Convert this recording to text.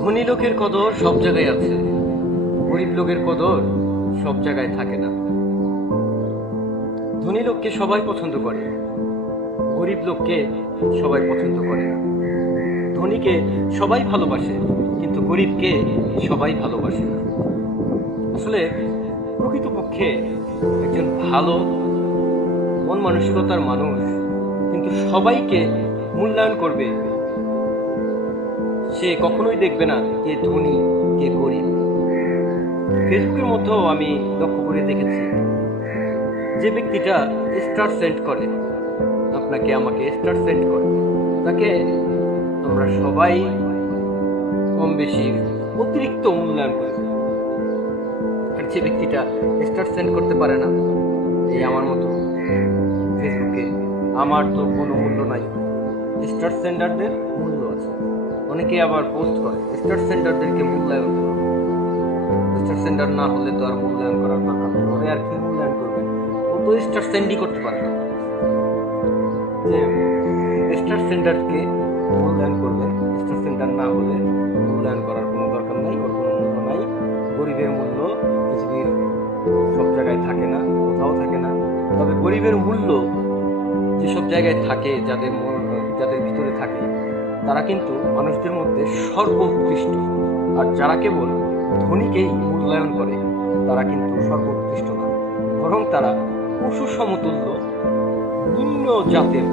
ধনী লোকের কদর সব জায়গায় আছে, গরিব লোকের কদর সব জায়গায় থাকে না। ধনী লোককে সবাই পছন্দ করে, গরিব লোককে সবাই পছন্দ করে না। ধনীকে সবাই ভালোবাসে, কিন্তু গরিবকে সবাই ভালোবাসে না। আসলে প্রকৃতপক্ষে একজন ভালো মন মানসিকতার মানুষ কিন্তু সবাইকে মূল্যায়ন করবে। সে কখনোই দেখবে না কে ধনী কে গরিব। ফেসবুকের মধ্যেও আমি লক্ষ্য করে দেখেছি, যে ব্যক্তিটা স্টার সেন্ড করে, আপনাকে আমাকে স্টার সেন্ড করে, তাকে আমরা সবাই কম বেশি অতিরিক্ত মূল্যায়ন করি। আর যে ব্যক্তিটা স্টার সেন্ড করতে পারে না, এই আমার মতো, ফেসবুকে আমার তো কোনো মূল্য নাই, স্টার সেন্ডারদের মূল্য আছে। অনেকে আবার পোস্ট করে স্টার সেন্ডারদেরকে মূল্যায়ন করে। স্টার সেন্ডার না হলে তো আর মূল্যায়ন করার দরকার নেই, ওরে আর কি মূল্যায়ন করবে, ও তো স্টার সেন্ডই করতে পারে না। যে স্টার সেন্ডারকে মূল্যায়ন করবে, স্টার সেন্ডার না হলে মূল্যায়ন করার কোনো দরকার নাই, ওর কোনো মূল্য নাই। গরিবের মূল্য পৃথিবীর সব জায়গায় থাকে না, কোথাও থাকে না। তবে গরিবের মূল্য যেসব জায়গায় থাকে, যাদের ভিতরে থাকে, তারা কিন্তু মানুষদের মধ্যে সর্বোৎকৃষ্ট। আর যারা কেবল ধনীকেই মূল্যায়ন করে, তারা কিন্তু সর্বোৎকৃষ্ট না, বরং তারা পশু সমতুল্য নিম্ন জাতের